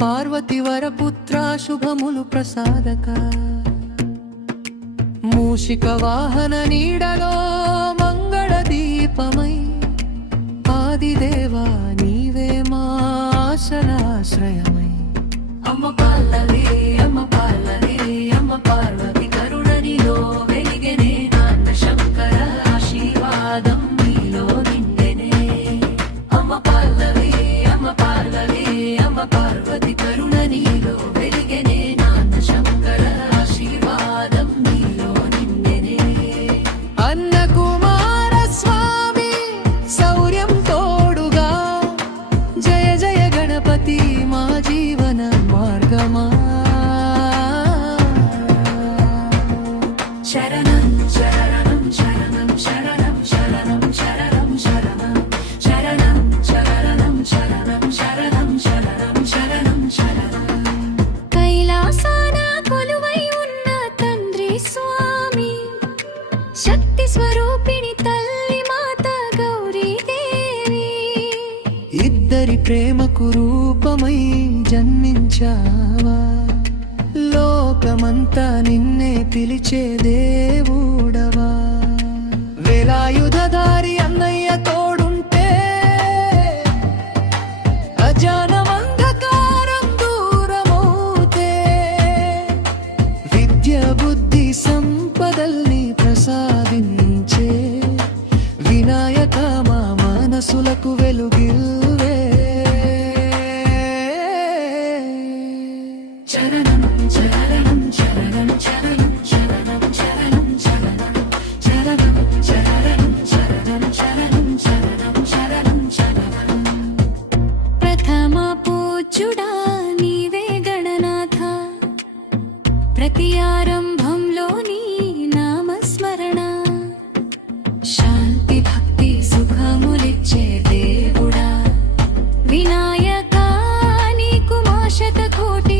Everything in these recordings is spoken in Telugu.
పార్వతి వరపుత్ర శుభములు ప్రసాదక మూషిక వాహన నీడలో మంగళ దీపమై ఆదిదేవా నీవే మా ఆశనాశ్రయమై అమ్మ పార్వతి అమ్మ పార్వతి కరుణనిలో వెలిగెనే నాన్న శంకర ఆశీర్వాదం నీలో నిండెనే అమ్మ పార్వతి కరుణనిలో వెలిగెనే నాన్న శంకర ఆశీర్వాదం నీలో నిండెనే అన్నకుమార స్వామి శౌర్యం తోడుగా జయ జయ గణపతి మా జీవన మార్గమా శరణం శరణం శరణం శరణం శరణం శరణం శరణం శరణం శరణం శరణం శరణం శరణం శరణం శరణం కైలాసాన కొలువై ఉన్న తండ్రి స్వామి శక్తి స్వరూపిణి తల్లి మాత గౌరీదేవి ఇద్దరి ప్రేమకు రూపమై జన్మించావా లోకమంతా నిన్నే పిలిచే దేవుడవా వేలాయుధధారి అన్నయ్య తోడుంటే అజానమంధకారం దూరమవుతే విద్య బుద్ధి సంపదల్ని ప్రసాదించే వినాయక మా మనసులకు వెలుగిల్వే శరణం శరణం శరణం శరణం శరణం శరణం శరణం శరణం శరణం శరణం శరణం శరణం శరణం ప్రథమ పూజ్యుడా నీవే గణనాథ ప్రతి ఆరంభంలో నీ నామస్మరణ శాంతి భక్తి సుఖములిచ్చే దేవుడా వినాయక నీకు మా శతకోటి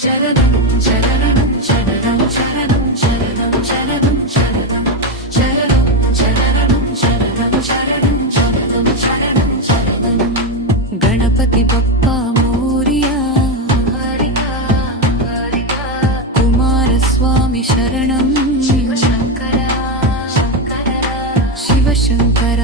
శరణం శరణం శరణం శరణం శరణం శరణం శరణం శరణం శరణం శరణం శరణం శరణం శరణం శరణం గణపతి బప్పా మోరియా కుమారస్వామి శరణం శివ శంకర